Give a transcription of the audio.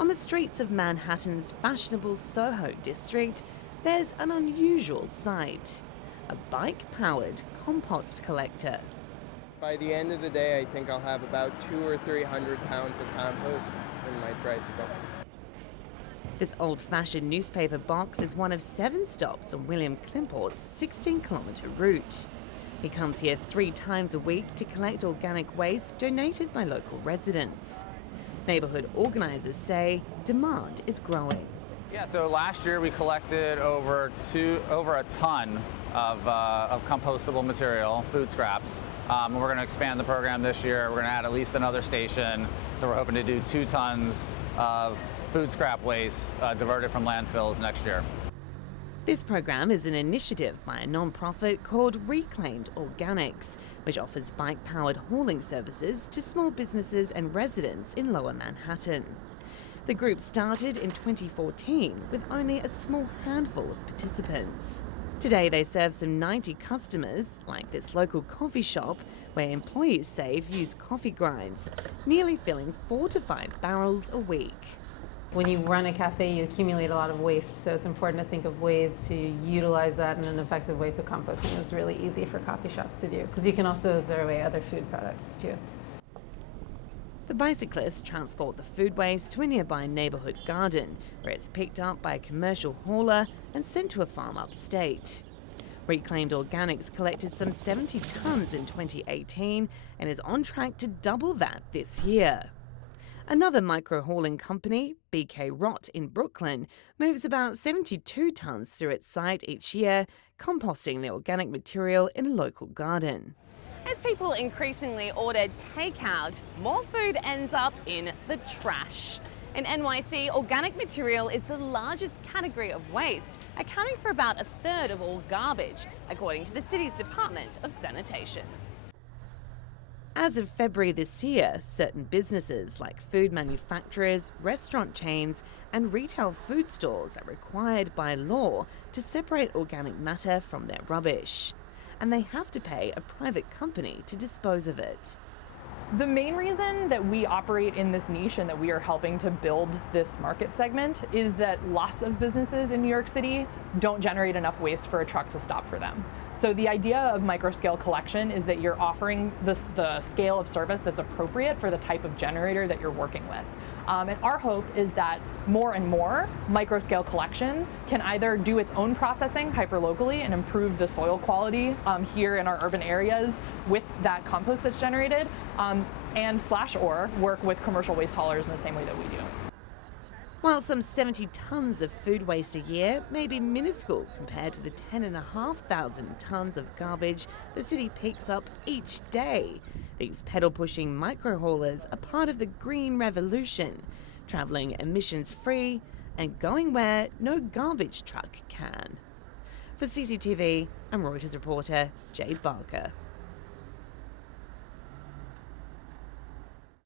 On the streets of Manhattan's fashionable Soho district, there's an unusual sight: a bike-powered compost collector. By the end of the day, I think I'll have about 200 or 300 pounds of compost in my tricycle. This old-fashioned newspaper box is one of 7 stops on William Klimport's 16-kilometre route. He comes here 3 times a week to collect organic waste donated by local residents. Neighbourhood organisers say demand is growing. Yeah, so last year we collected over a ton of compostable material, food scraps. We're going to expand the program this year. We're going to add at least another station. So we're hoping to do 2 tons of food scrap waste diverted from landfills next year. This program is an initiative by a non-profit called Reclaimed Organics, which offers bike-powered hauling services to small businesses and residents in Lower Manhattan. The group started in 2014 with only a small handful of participants. Today they serve some 90 customers, like this local coffee shop, where employees say use coffee grinds, nearly filling 4 to 5 barrels a week. When you run a cafe, you accumulate a lot of waste, so it's important to think of ways to utilize that in an effective way. So composting is really easy for coffee shops to do, because you can also throw away other food products too. The bicyclists transport the food waste to a nearby neighbourhood garden, where it's picked up by a commercial hauler and sent to a farm upstate. Reclaimed Organics collected some 70 tonnes in 2018 and is on track to double that this year. Another microhauling company, BK Rott in Brooklyn, moves about 72 tonnes through its site each year, composting the organic material in a local garden. As people increasingly order takeout, more food ends up in the trash. In NYC, organic material is the largest category of waste, accounting for about 1/3 of all garbage, according to the city's Department of Sanitation. As of February this year, certain businesses like food manufacturers, restaurant chains and retail food stores are required by law to separate organic matter from their rubbish. And they have to pay a private company to dispose of it. The main reason that we operate in this niche and that we are helping to build this market segment is that lots of businesses in New York City don't generate enough waste for a truck to stop for them. So the idea of micro-scale collection is that you're offering the scale of service that's appropriate for the type of generator that you're working with. And our hope is that more and more micro-scale collection can either do its own processing hyper-locally and improve the soil quality here in our urban areas with that compost that's generated, or work with commercial waste haulers in the same way that we do. While some 70 tonnes of food waste a year may be minuscule compared to the 10,500 tonnes of garbage the city picks up each day, these pedal-pushing micro-haulers are part of the green revolution, travelling emissions-free and going where no garbage truck can. For CCTV, I'm Reuters reporter Jade Barker.